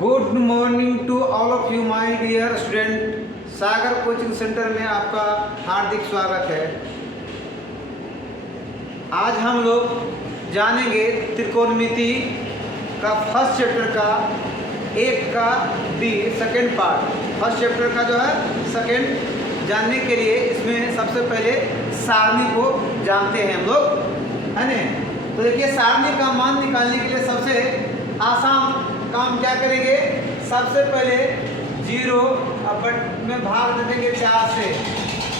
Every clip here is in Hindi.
Good morning to all of you my dear student. Sagar coaching centre में आपका हार्दिक स्वागत है। आज हम लोग जानेंगे त्रिकोणमिति का फर्स्ट चैप्टर का एक का B second part. First chapter का जो है सेकेंड जानने के लिए इसमें सबसे पहले सारणी को जानते हैं हम लोग, है ना। तो देखिए सारणी का मान निकालने के लिए सबसे आसान काम क्या करेंगे, सबसे पहले 0 में भाग दे देंगे 4 से,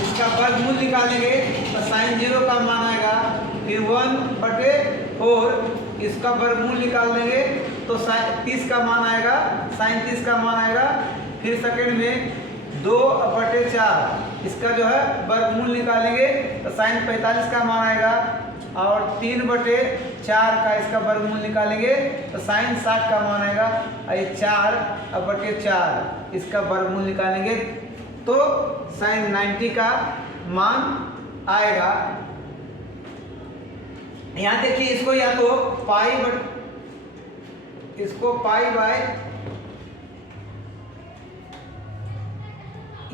इसका वर्गमूल निकालेंगे तो साइन 0 का मान आएगा। फिर 1/4 इसका वर्गमूल निकाल देंगे तो 30 का मान आएगा, साइन 30 का मान आएगा। फिर सेकंड में 2/4 इसका जो है वर्गमूल निकालेंगे तो साइन 45 का मान आएगा। और 3/4 का इसका वर्गमूल निकालेंगे तो साइन 60 का मान आएगा। और ये 4/4 इसका वर्गमूल निकालेंगे तो साइन 90 का मान आएगा। यहाँ देखिए इसको या तो इसको पाई बाय,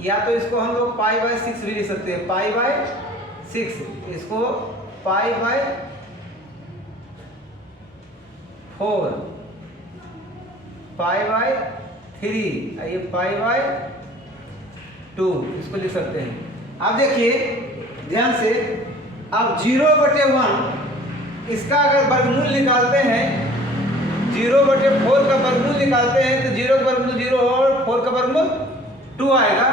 या तो इसको हम लोग पाई बाय 6 भी लिख सकते हैं। पाई बाय 6, इसको पाई बाय 4, पाई बाय 3, ये पाई बाय 2 इसको लिख सकते हैं। अब देखिए ध्यान से, अब 0/1 इसका अगर वर्गमूल निकालते हैं, 0/4 का वर्गमूल निकालते हैं तो 0 का वर्गमूल 0 और 4 का वर्गमूल 2 आएगा,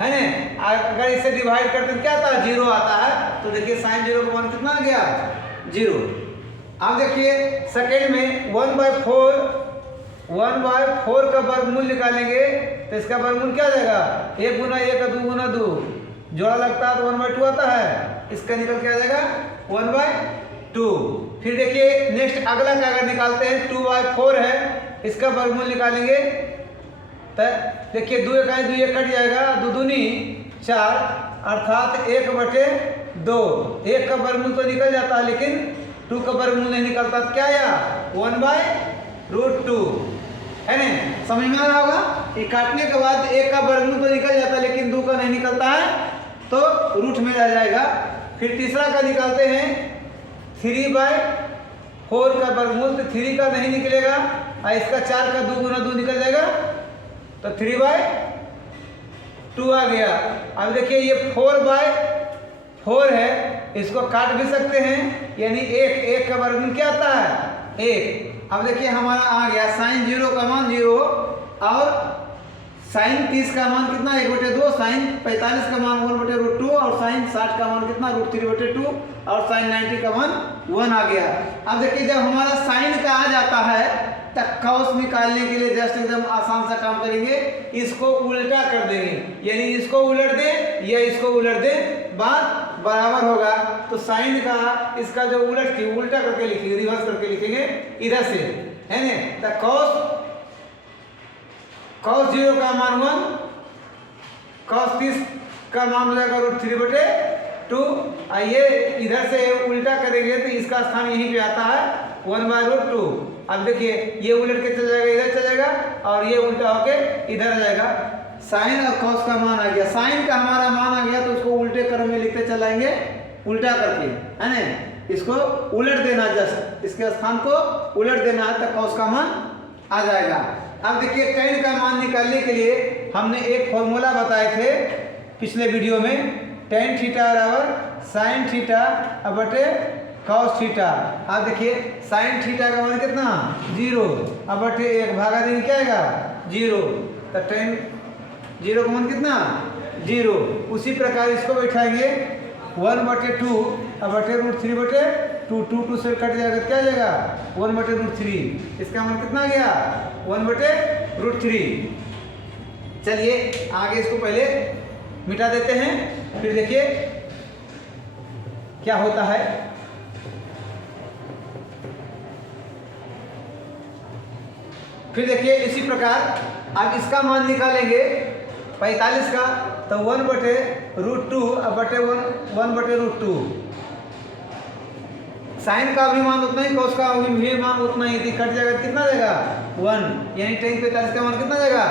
है ना। अगर इसे डिवाइड करते हैं क्या आता है, 0 आता है। तो देखिए साइन 0 का मान कितना आ गया, 0। अब देखिए सेकेंड में 1/4 का वर्गमूल निकालेंगे तो इसका वर्गमूल क्या आ जाएगा, 1 गुना 1 का 2 गुना 2 जोड़ा लगता है तो 1/2 आता है, इसका निकल के आ जाएगा 1/2। फिर देखिए नेक्स्ट अगला का अगर निकालते हैं 2/4 है, इसका वर्गमूल निकालेंगे तो देखिए 2 1 2 कट जाएगा, 2 दूनी 4 अर्थात 1/2। 1 का वर्गमूल तो निकल जाता है लेकिन 2 का वर्गमूल नहीं निकलता, तो क्या आया 1/√2, है ना। समझ में आ रहा होगा। ये काटने के बाद 1 का वर्गमूल तो निकल जाता है लेकिन 2 का नहीं निकलता है तो रूट में रह जाएगा। फिर तीसरा का निकालते हैं 3/4 का वर्गमूल, तो 3 का नहीं निकलेगा और इसका 4 का 2 गुना 2 निकल जाएगा तो 3/2 आ गया। अब देखिए ये 4/4 है, इसको काट भी सकते हैं, यानी 1 का वर्गमूल क्या आता है 1। अब देखिए हमारा आ गया साइन 0 का मान 0 और साइन 30 का मान कितना 1/2, साइन 45 का मान 1/√2 और साइन 60 का मान कितना √3/2 और साइन 90 का मान 1 आ गया। अब देखिए जब हमारा साइन का आ जाता है तब कॉस निकालने के लिए जस्ट एकदम आसान सा काम करेंगे, इसको उल्टा कर देंगे, यानी इसको उलट दें या इसको उलट दें, बात बराबर होगा। तो साइन का इसका जो उल्टा करके लिखेंगे, रिवर्स करके लिखेंगे इधर से, है ना। तो cos 0 का मान 1, cos 30 का मान हो जाएगा √3/2। ये इधर से उल्टा करेंगे तो इसका स्थान यहीं पे आता है 1/√2। अब देखिए ये उलट के चल जाएगा, इधर चल जाएगा और ये उल्टा होके इधर आ जाएगा। साइन और कॉस का मान आ गया, साइन का हमारा मान आ गया तो उसको उल्टे क्रम में लिखते चलाएंगे, उल्टा करके, है ना। इसको उलट देना, जस्ट इसके स्थान को उलट देना है तो कॉस का मान आ जाएगा। अब देखिए tan का मान निकालने के लिए हमने एक फॉर्मूला बताए थे पिछले वीडियो में, tan θ sin θ cos θ। अब देखिए sin θ का मान कितना 0 1 भागा देंगे क्या आएगा 0, तो tan 0 का मान कितना 0। उसी प्रकार इसको बैठाएंगे 1/2 √3/2, 2 से कट जाएगा क्या आ जाएगा 1/√3, इसका मान कितना आ गया 1/√3। चलिए आगे इसको पहले मिटा देते हैं, फिर देखिए क्या होता है। फिर देखिए इसी प्रकार अब इसका मान निकालेंगे 45 का, तो 1/√2 1/√2 साइन का भी मान उतना ही, cos का भी मान उतना ही, कट जाएगा कितना देगा 1, यानी tan 45 का मान कितना देगा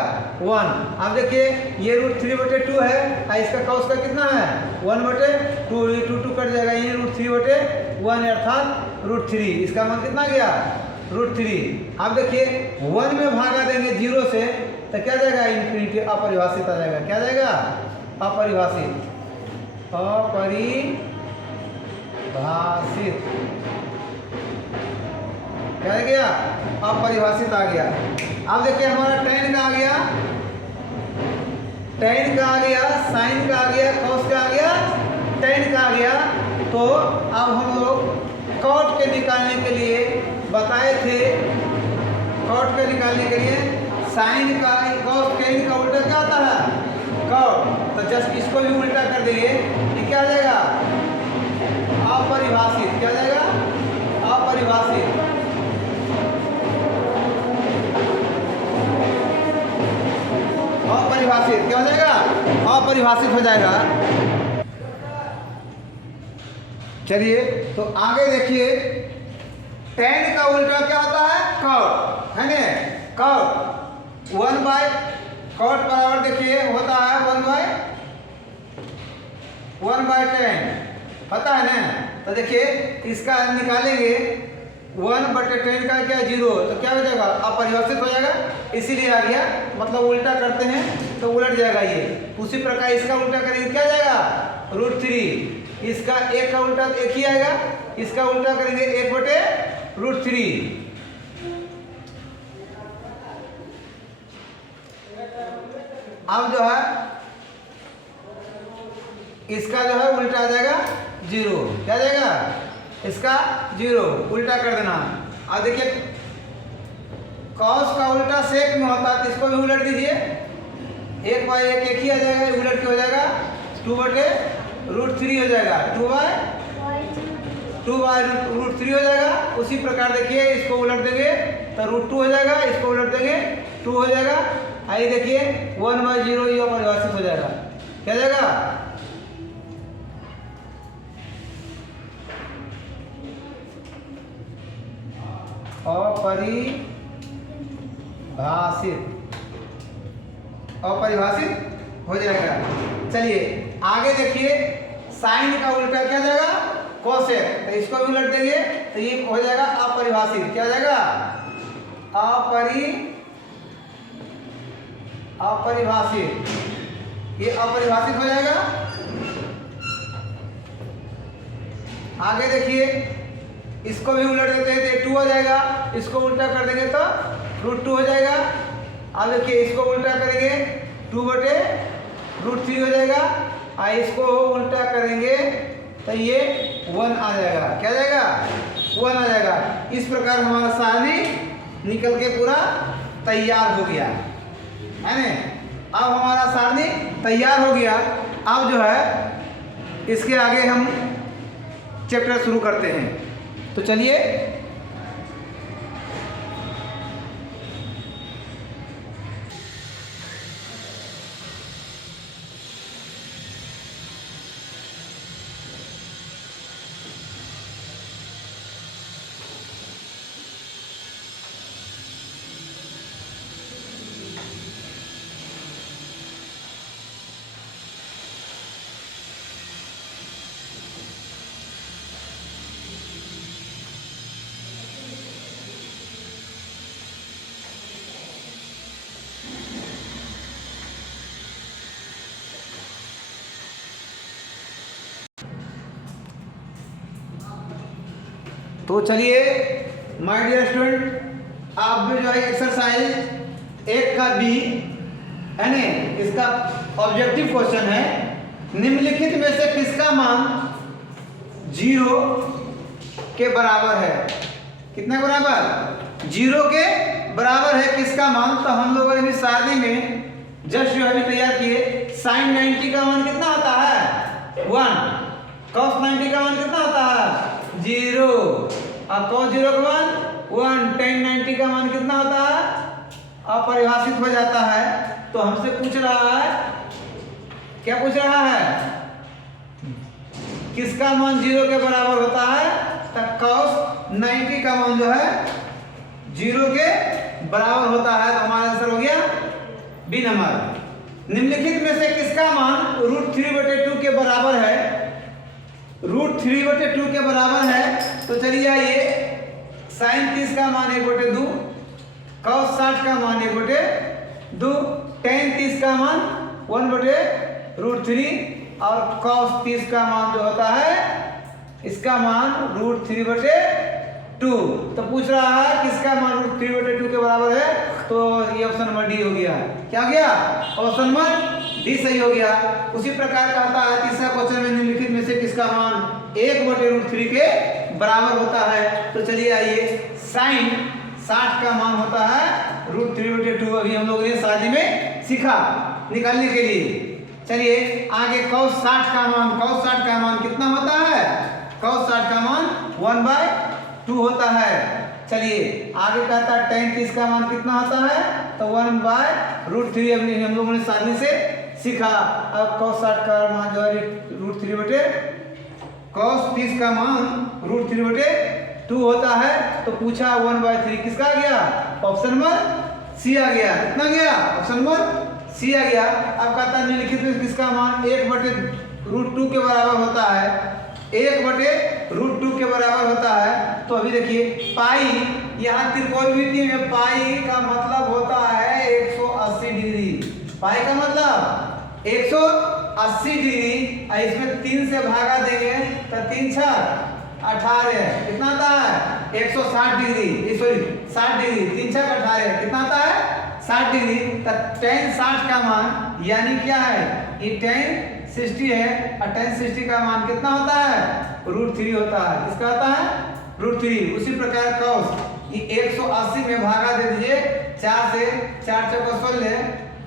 1। अब देखिए ये √3/2 है और इसका cos का कितना है 1/2, ये 2 कट जाएगा, ये √3/1 अर्थात √3, इसका मान कितना गया √3। अब देखिए 1 में भागा देंगे 0 से तो क्या जाएगा इन्फिनिटी, अपरिभाषित आ जाएगा। क्या जाएगा अपरिभाषित, अपरिभाषित क्या आ गया अपरिभाषित आ गया। अब देखिए हमारा tan का आ गया, tan का आ गया, sin का आ गया, cos का आ गया, tan का आ गया। तो अब हम लोग cot के निकालने के लिए बताए थे, cot के निकालने के लिए sin का cos tan का उल्टा क्या आता है cot, तो जस्ट इसको भी उल्टा कर देंगे, ये क्या आ जाएगा अपरिभाषित। क्या जाएगा अपरिभाषित। अपरिभाषित क्या हो जाएगा अपरिभाषित हो जाएगा। चलिए तो आगे देखिए tan का उल्टा क्या होता है cot, है ना cot 1/cot बराबर देखिए होता है 1/tan पता है ना। तो देखिए इसका निकालेंगे 1/tan का क्या 0, तो क्या हो जाएगा अपरिभाषित हो जाएगा, इसीलिए आ गया, मतलब उल्टा करते हैं तो उलट जाएगा ये। उसी प्रकार इसका उल्टा करेंगे क्या जाएगा √3, इसका एक का उल्टा एक ही आएगा, इसका उल्टा करेंगे 1/√3। अब जो है इसका जो है उल्टा आ जाएगा 0, क्या जाएगा इसका 0, उल्टा कर देना। अब देखिए cos का उल्टा sec में होता है, तो इसको भी उलट दीजिए, 1/1 एक ही आ जाएगा, उलट के हो जाएगा 2/√3 हो जाएगा, 2/√3 हो जाएगा। उसी प्रकार देखिए इसको उलट देंगे तो √2 हो जाएगा, इसको उलट देंगे 2 हो जाएगा। आइए देखिए 1/0 ये अपरिभाषित हो जाएगा, क्या जाएगा अपरिभाषित हो जाएगा। चलिए आगे देखिए साइन का उल्टा क्या जाएगा कोसेक, तो इसको भी उलट देंगे तो ये हो जाएगा अपरिभाषित। क्या जाएगा अपरिभाषित, ये अपरिभाषित हो जाएगा। आगे देखिए इसको भी उलट देते हैं तो 2 हो जाएगा, इसको उल्टा कर देंगे तो √2 हो जाएगा। अब देखिए इसको उल्टा करेंगे 2/√3 हो जाएगा, और इसको उल्टा करेंगे तो ये 1 आ जाएगा। क्या जाएगा 1 आ जाएगा। इस प्रकार हमारा सारणी निकल के पूरा तैयार हो गया है ना। अब हमारा सारणी तैयार हो गया। अब जो है इसके आगे हम चैप्टर शुरू करते हैं, तो चलिए तो चलिए माय डियर स्टूडेंट, आप भी जो है एक्सरसाइज 1 का बी है ना, इसका ऑब्जेक्टिव क्वेश्चन है निम्नलिखित में से किसका मान 0 के बराबर है। कितने बराबर 0 के बराबर है किसका मान। तो हम लोगों ने भी सारणी में जस्ट जो है तैयार किए। sin 90 का मान कितना आता है 1, cos 90 का मान कितना आता है 0, और cos 0 का मान 1, tan 90 का मान कितना होता है अपरिभाषित हो जाता है। तो हमसे पूछ रहा है, क्या पूछ रहा है, किसका मान 0 के बराबर होता है तो cos 90 का मान जो है 0 के बराबर होता है। तो हमारा आंसर हो गया बी नंबर। निम्नलिखित में से किसका मान √3/2 के बराबर है? √3/2 के बराबर है तो चलिए आइए, sin 30 का मान 1/2, cos 60 का मान 1/2, tan 30 का मान 1/√3 और cos 30 का मान जो होता है इसका मान √3/2। तो पूछ रहा है किसका मान √3/2 के बराबर है, तो ये ऑप्शन नंबर डी हो गया। क्या हो गया? ऑप्शन नंबर डी सही हो गया। उसी प्रकार कहता है तीसरा क्वेश्चन में निम्नलिखित में से किसका मान 1/√3 के बराबर होता है? तो चलिए आइए, sin 60 का मान होता है √3/2। अभी हम लोगों ने शादी में सीखा निकालने के लिए। चलिए आगे cos 60 का मान कितना होता है? cos 60 का मान 1/2 होता है। चलिए आगे कहता है tan 30 का मान कितना होता है? तो 1/√3 अभी हम लोगों ने शादी से सीखा। अब cos 60 का मान जो है cos 30 का मान √3/2 होता है। तो पूछा 1/3 किसका आ गया? ऑप्शन नंबर सी आ गया। कितना गया? ऑप्शन नंबर सी आ गया। अब कहता है निम्नलिखित में किसका मान 1/√2 के बराबर होता है? 1/√2 के बराबर होता है। तो अभी देखिए पाई, यहाँ त्रिकोणमिति में पाई का मतलब होता है 180 डिग्री। पाई का मतलब 180 डिग्री। इसमें 3 से भागा देंगे तो 3 × 18 कितना आता है? 160 डिग्री, सॉरी 60 डिग्री। 3 × 18 कितना आता है? 60 डिग्री। तो tan 60 का मान यानी क्या है? ये tan 60 है और tan 60 का मान कितना होता है? √3 होता है। किसका होता है? √3। उसी प्रकार cos ये 180 में भागा दे दीजिए 4 से, 4 × 16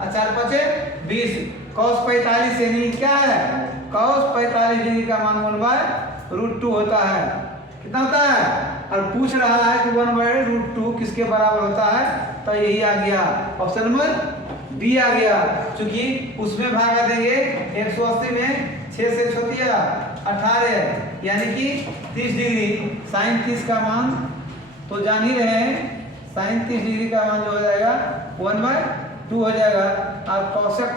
और 4 × 5 20। cos 45 यानी क्या है? cos 45 डिग्री का मान 1/√2 होता है। कितना होता है? और पूछ रहा है कि 1/√2 किसके बराबर होता है? तो यही आ गया, ऑप्शन नंबर बी आ गया। क्योंकि उसमें भागा देंगे 180 में 6 से 6 18 यानी कि 30 डिग्री। sin 30 का मान तो जान ही रहे हैं, sin 30 डिग्री का मान जो हो जाएगा 1/2 हो जाएगा। और cosec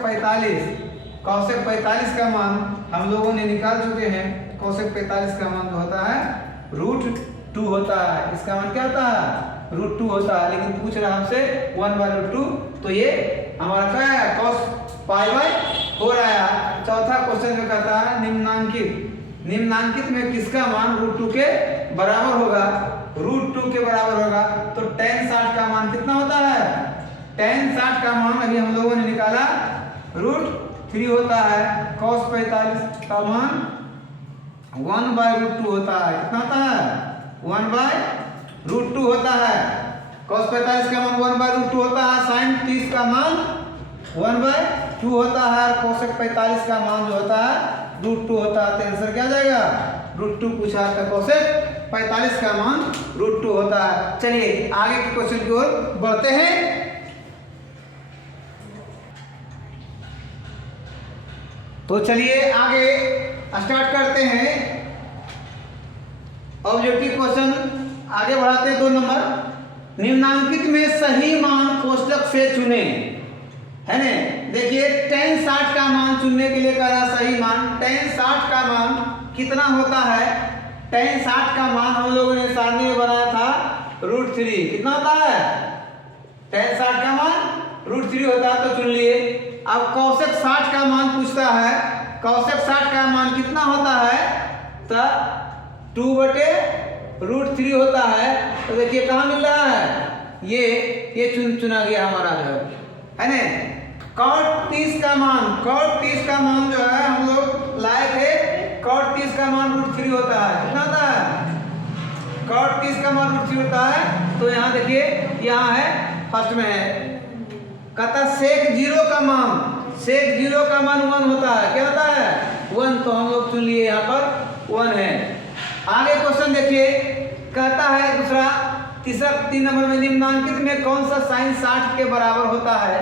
45 का मान हम लोगों ने निकाल चुके हैं। cosec 45 का मान जो होता है √2 होता है। इसका मान क्या होता है? √2 होता है। लेकिन पूछ रहा है हमसे 1/√2, तो ये हमारा क्या है? cos π/4 आया। चौथा क्वेश्चन जो कहता है निम्नांकित में किसका मान √2 के बराबर होगा? √2 के बराबर होगा। तो tan 60 का मान कितना होता है? tan 60 का मान अभी हम लोगों ने निकाला √3 होता है। cos 45 का मान 1/√2 होता है। कितना होता है? 1/√2 होता है। cos 45 का मान 1/√2 होता है। sin 30 का मान 1/2 होता है। cosec 45 का मान जो होता है √2 होता है। तो आंसर क्या आ जाएगा? √2 पूछा था। cosec 45 का मान √2 होता है। चलिए आगे के क्वेश्चन की ओर बढ़ते हैं। तो चलिए आगे स्टार्ट करते हैं। ऑब्जेक्टिव क्वेश्चन आगे बढ़ाते हैं। 2 नंबर, निम्नांकित में सही मान कोष्टक से चुने, है ना। देखिए tan 60 का मान चुनने के लिए कह रहा सही मान। tan 60 का मान कितना होता है? tan 60 का मान हम लोगों ने सारणी में बनाया था √3। कितना होता है? tan 60 का मान √3 होता है। तो चुन लिए। अब cosec 60 का मान पूछता है। cosec 60 का मान कितना होता है? तो 2/√3 होता है। तो देखिए कहाँ मिल रहा है? ये चुना गया हमारा जो है ना। cot 30 का मान जो है हम लोग लाए थे। cot 30 का मान √3 होता है। कितना होता है? cot 30 का मान √3 होता है। तो यहाँ देखिए, यहाँ है फर्स्ट में है कहता sec 0 का मान 1 होता है। क्या होता है? 1। तो हम लोग चुन लिए, यहाँ पर 1 है। आगे क्वेश्चन देखिए, कहता है दूसरा 3 नंबर में निम्नांकित में कौन सा sin 60 के बराबर होता है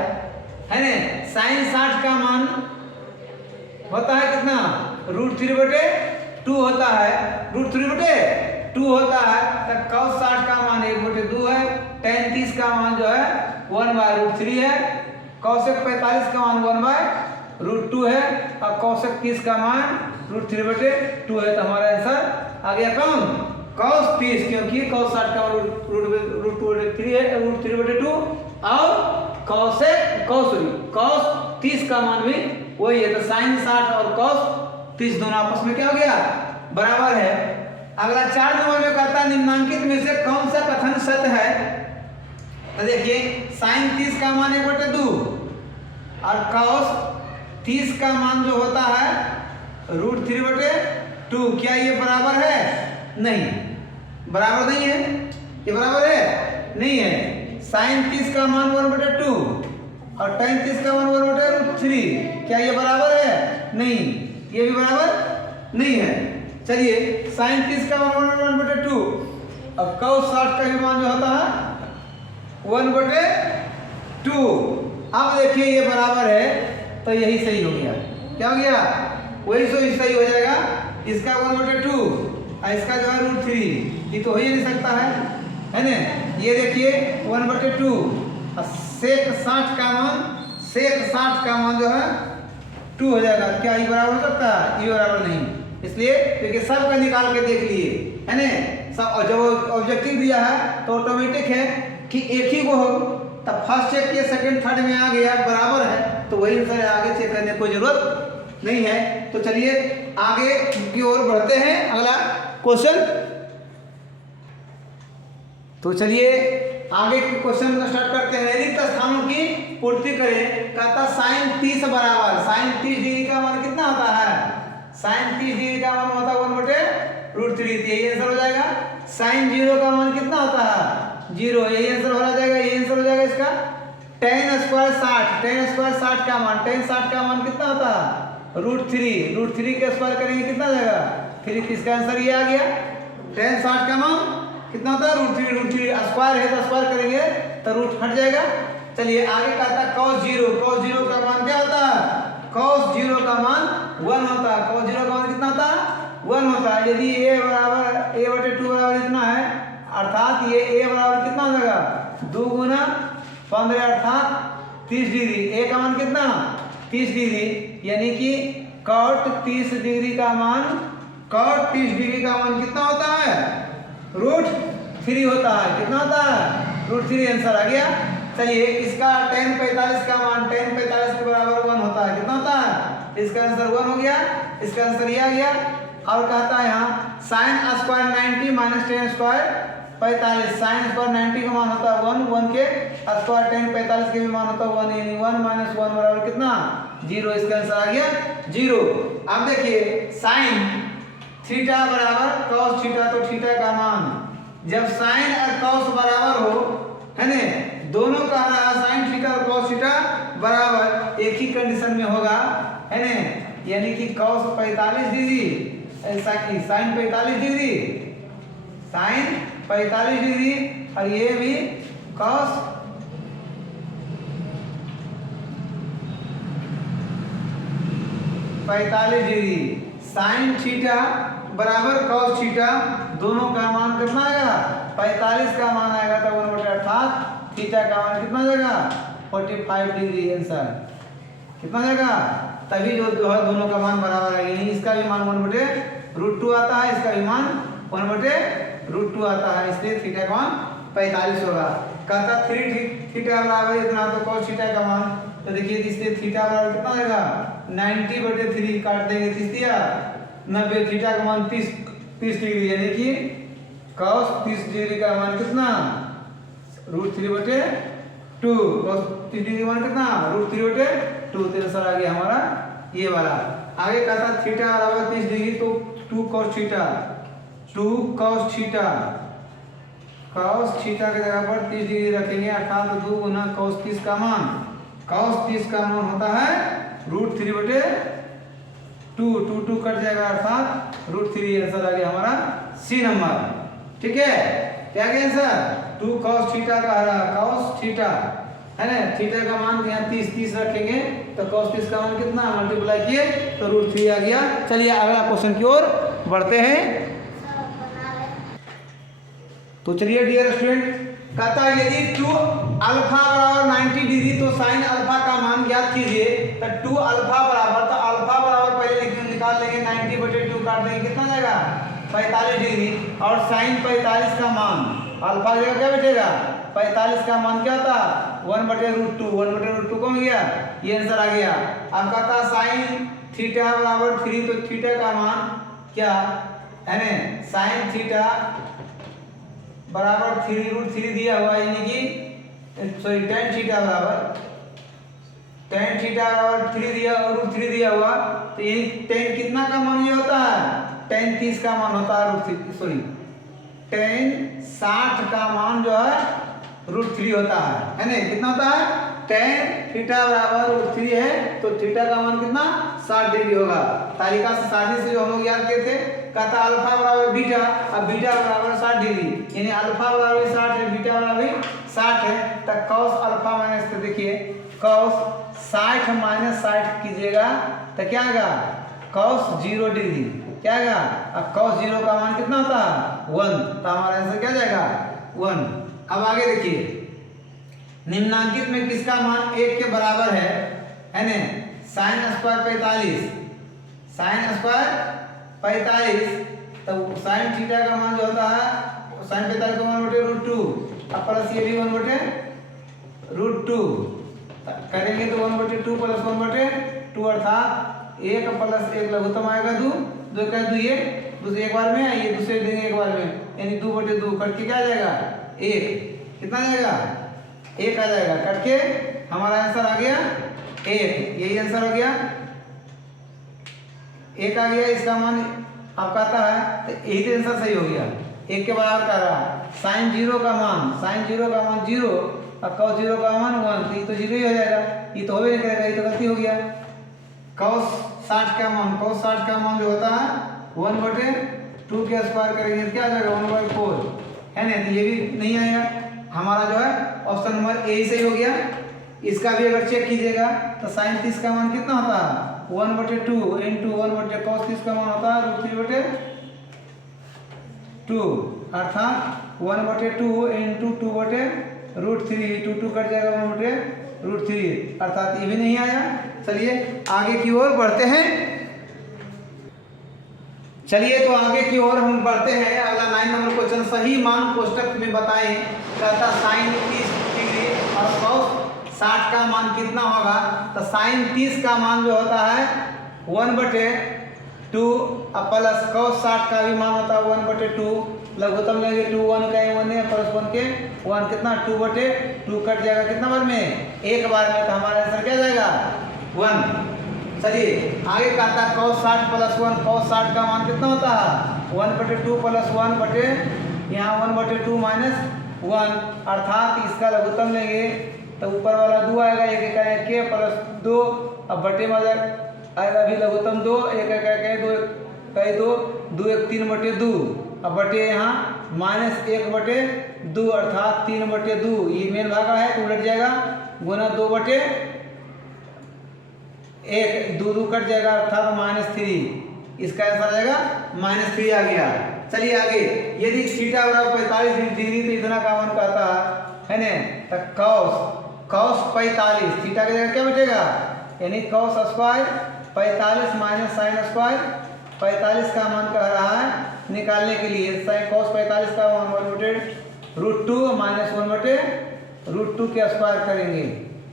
ना। sin 60 का मान होता है कितना? √3/2 होता है। √3/2 2 होता है तो cos 60 का मान 1/2 है, tan 30 का मान जो है 1/√3 है, cosec 45 का मान 1/√2 है और cosec 30 का मान √3/2 है। तो हमारा आंसर आ गया कौन? cos 30, क्योंकि cos 60 का मान √2/3 है, √3/2 और cos 30 का मान भी वही है। तो sin 60 और cos 30 दोनों आपस में क्या हो गया? बराबर है। अगला 4 नंबर में कहता है निम्नांकित में से कौन सा कथन सत्य है? तो देखिए sin 30 का मान 1/2 और cos 30 का मान जो होता है √3/2, क्या ये बराबर है? नहीं, बराबर नहीं है। ये बराबर है? नहीं है। sin 30 का मान 1/2 और tan 30 का मान 1/√3, क्या ये बराबर है? नहीं, ये भी बराबर नहीं है। चलिए sin 30 का मान 1/2 और cos 60 का भी मान जो होता है 1/2। अब देखिए ये बराबर है तो यही सही हो गया। क्या हो गया? वही सही हो जाएगा। इसका 1/2 और इसका जो है √3, ये तो हो ही नहीं सकता है ना। ये देखिए 1/2 और sec 60 का मान जो है 2 हो जाएगा। क्या ये बराबर हो सकता है? ये बराबर नहीं। इसलिए देखिए सबका निकाल के देख लिए है ना। सब जब ऑब्जेक्टिव दिया है तो ऑटोमेटिक है कि एक ही को हो, तब फर्स्ट चेक किया, सेकंड थर्ड में आ गया बराबर है तो वही आंसर है, आगे चेक करने की कोई जरूरत नहीं है। तो चलिए आगे की ओर बढ़ते हैं। अगला क्वेश्चन, तो चलिए आगे के क्वेश्चन को स्टार्ट करते हैं। रिक्त स्थानों की पूर्ति करें। कहता sin 30 बराबर, sin 30 डिग्री का मान कितना होता है? sin 30 डिग्री का मान होता है 1/√3, यही आंसर हो जाएगा। sin 0 का मान कितना होता है? 0, यही आंसर हो जाएगा। यही आंसर हो जाएगा इसका। tan स्क्वायर 60 का मान, tan 60 का मान कितना होता है? √3 के स्क्वायर करेंगे कितना आ जाएगा? 3। इसका आंसर ये आ गया। tan 60 का मान कितना होता है? √3 स्क्वायर है तो स्क्वायर करेंगे तो रूट हट जाएगा। चलिए आगे कहता है cos 0 का मान क्या होता है? cos 0 का मान 1 होता है। cos 0 का मान कितना होता है? 1 होता है। यदि a बराबर a/2 बराबर इतना है, अर्थात ये a बराबर कितना हो जाएगा? 2 गुना 15 अर्थात 30 डिग्री। a का मान कितना? 30 डिग्री, यानी कि cot 30 डिग्री का मान कितना होता है? √3 होता है। कितना होता है? √3 आंसर आ गया। चलिए इसका tan 45 का मान, tan 45 के बराबर 1 होता है। कितना होता है? इसका आंसर 1 हो गया। इसका आंसर ये आ गया। और कहता है यहाँ sin square 90 minus tan square 45, sin square 90 का मान होता है 1 के स्क्वायर tan 45 के भी मान होता है 1, यानी 1 - 1 बराबर कितना? 0। इसका आंसर आ गया 0। अब देखिए sin थीटा बराबर cos थीटा, तो थीटा का मान जब sin और cos बराबर हो, है ना, दोनों का sin थीटा और cos थीटा बराबर एक ही कंडीशन में होगा, है ना, यानी कि cos 45 डिग्री ऐसा कि sin 45 डिग्री और ये भी cos 45 डिग्री। sin थीटा बराबर cos थीटा, दोनों का मान कितना आएगा? 45 का मान आएगा तो 1/, अर्थात थीटा का मान कितना जाएगा? 45 डिग्री। आंसर कितना जाएगा? तभी जो है दोनों का मान बराबर आएगा। इसका भी मान 1/√2 आता है, इसका भी मान 1/√2 आता है, इसलिए थीटा का मान 45 होगा। कहता 3 थीटा बराबर इतना, तो cos थीटा का मान, तो देखिए इसलिए थीटा बराबर कितना आएगा? 90/3 काट देंगे 30 दिया 90, थीटा का मान 30 डिग्री, यानी कि cos 30 डिग्री का मान कितना? √3/2। cos 30 डिग्री का मान कितना? √3/2। तो आंसर आ गया हमारा ये वाला। आगे कहता थीटा बराबर 30 डिग्री, तो 2 cos थीटा cos थीटा की जगह पर 30 डिग्री रखेंगे, अर्थात 2 गुना cos 30 का मान होता है √3/2। 2 कट जाएगा, अर्थात √3। आंसर आ गया हमारा सी नंबर। ठीक है, क्या गया आंसर? 2 cos थीटा का cos थीटा, है ना, थीटा का मान यहाँ 30 रखेंगे तो cos 30 का मान कितना? मल्टीप्लाई किए तो √3 आ गया। चलिए अगला क्वेश्चन की ओर बढ़ते हैं। तो चलिए डियर स्टूडेंट, कहता है यदि 2 अल्फा बराबर 90 डिग्री तो साइन अल्फा का मान ज्ञात कीजिए। तो 2 अल्फा बराबर, तो अल्फा बराबर पहले निकाल लेंगे, 90/2 काट देंगे, कितना जाएगा 45 डिग्री। और साइन 45 का मान अल्फा की जगह क्या बैठेगा 45 का मान क्या होता 1/√2, 1/√2 कौन गया, ये आंसर आ गया। अब कहता साइन थीटा बराबर 3, तो थीटा का मान क्या है ना, साइन थीटा बराबर 3√3 दिया हुआ, यानी कि सॉरी tan थीटा बराबर 3 दिया और √3 दिया हुआ, तो ये tan कितना का मान ये होता है, tan 30 का मान होता है √3, सॉरी tan 60 का मान जो है √3 होता है ना, कितना होता है tan थीटा बराबर √3 है, तो थीटा का मान कितना 60 डिग्री होगा। तालिका से साजिश से जो हम लोग याद किए थे, कहता अल्फा बराबर बीटा, अब बीटा बराबर 60 डिग्री, यानी अल्फा बराबर 60 है, बीटा बराबर 60 है, तो cos अल्फा माइनस, तो देखिए cos 60 माइनस 60 कीजिएगा तो क्या आएगा cos 0 डिग्री, क्या आएगा, अब cos 0 का मान कितना होता है 1, तो हमारा आंसर क्या जाएगा 1। अब आगे देखिए, निम्नांकित में किसका मान 1 के बराबर है ना, साइन स्क्वायर 45, साइन स्क्वायर 45, तो साइन थीटा का मान जो होता है साइन 45 का मान √2, अब प्लस ये भी 1/√2 करेंगे तो 1/2 प्लस 1/2 अर्थात 1 प्लस 1 लघुत्तम आएगा 2, 2 का 2 ये दूसरे एक बार में, ये दूसरे देंगे एक बार में, यानी 2/2 कट के क्या आ जाएगा 1, कितना जाएगा 1 आ जाएगा, कट के हमारा आंसर आ गया 1, यही आंसर हो गया 1 आ गया, इसका मान आप कहता है, तो यही तो आंसर सही हो गया, 1 के बराबर कर रहा है। साइन 0 का मान, साइन 0 का मान 0 और cos 0 का मान 1, तो ये तो 0 ही हो जाएगा, ये तो होबे नहीं करेगा, ये तो गलती हो गया। cos 60 का मान, cos 60 का मान जो होता है 1/2 के स्क्वायर करेंगे क्या आ जाएगा 1/4 है ना, तो ये भी नहीं आएगा, हमारा जो है ऑप्शन नंबर ए सही हो गया। इसका भी अगर चेक कीजिएगा तो साइन 30 का मान कितना होता है 1/2 इंटू 1/, cos 30 का मान होता है √3/2, अर्थात 1/2 इंटू 2/√3, 2 कट जाएगा 1/√3, अर्थात ये भी नहीं आया। चलिए आगे की ओर बढ़ते हैं, चलिए तो आगे की ओर हम बढ़ते हैं। अगला 9 नंबर क्वेश्चन, सही मान कोष्टक में बताएं, कहता साइन 30 डिग्री और cos 60 का मान कितना होगा, तो साइन 30 का मान जो होता है 1/2 और प्लस cos 60 का भी मान होता है 1/2, लघुत्तम लेंगे 2, 1 का 1 है प्लस 1 के 1, कितना 2/2 कट जाएगा कितना बार में, एक बार में, तो हमारा आंसर क्या जाएगा 1। चलिए आगे कहता है cos 60 प्लस 1, cos 60 का मान कितना होता है 1/2 प्लस 1 यहाँ 1/2 माइनस 1, अर्थात इसका लघुत्तम लेंगे तो ऊपर वाला 2 आएगा, एक के प्लस 2, अब बटे में आएगा भी लघुत्तम 2, एक एक 2 2 1 3/2, अब बटे यहाँ -1/2 अर्थात 3/2, ये मेन भागा है तो उलट जाएगा, गुना 2/1, 2 कट जाएगा अर्थात -3, इसका आंसर आ जाएगा -3 आ गया। चलिए आगे, यदि थीटा बराबर 45 डिग्री तो इतना का मान कहता है ना, तो cos 45, थीटा की जगह क्या बैठेगा, यानी cos square 45 minus sine square 45 का मान कह रहा है निकालने के लिए, साइन cos 45 का मान 1/√2 माइनस 1/√2 के स्क्वायर करेंगे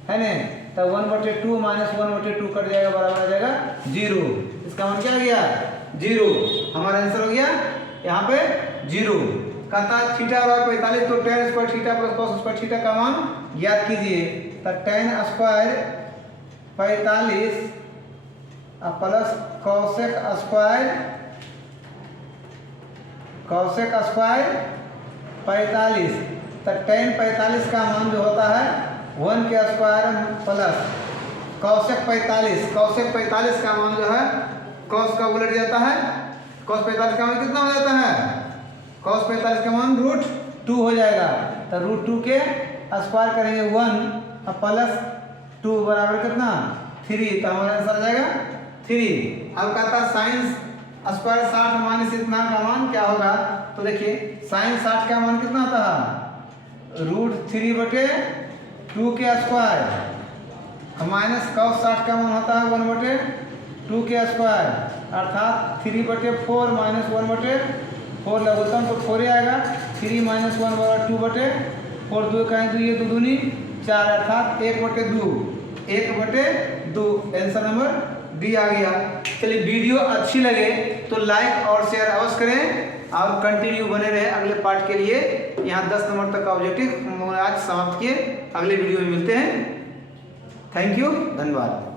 है ना, तो 1/2 माइनस 1/2 कट जाएगा, बराबर आ जाएगा 0, इसका मान क्या आ गया 0, हमारा आंसर हो गया यहाँ पे 0। कहता है थीटा बराबर 45, तो tan square theta plus cos square theta का मान ज्ञात कीजिए, तो tan square 45 plus cosec square 45, तो tan 45 का मान जो होता है 1 के स्क्वायर प्लस cosec 45 का मान जो है cos का उलट जाता है, cos 45 का मान कितना हो जाता है, cos 45 का मान √2 हो जाएगा, तो √2 के स्क्वायर करेंगे 1 प्लस 2 बराबर कितना 3, तो हमारा आंसर आ जाएगा 3। अब कहता है साइन स्क्वायर 60 माइनस इतना का मान क्या होगा, तो देखिए साइन 60 का मान कितना आता है √3/2 के स्क्वायर माइनस cos 60 का मान होता है 1/2 के स्क्वायर अर्थात 3/4 माइनस 1/4 लघुत्तम तो 4 ही आएगा 3 - 1/2/4 2 का 2 ये 2 दूनी 4 अर्थात 1/2 आंसर नंबर डी आ गया। चलिए वीडियो अच्छी लगे तो लाइक और शेयर अवश्य करें और कंटिन्यू बने रहे अगले पार्ट के लिए। यहाँ 10 नंबर तक का ऑब्जेक्टिव आज समाप्त किए, अगले वीडियो में मिलते हैं। थैंक यू, धन्यवाद।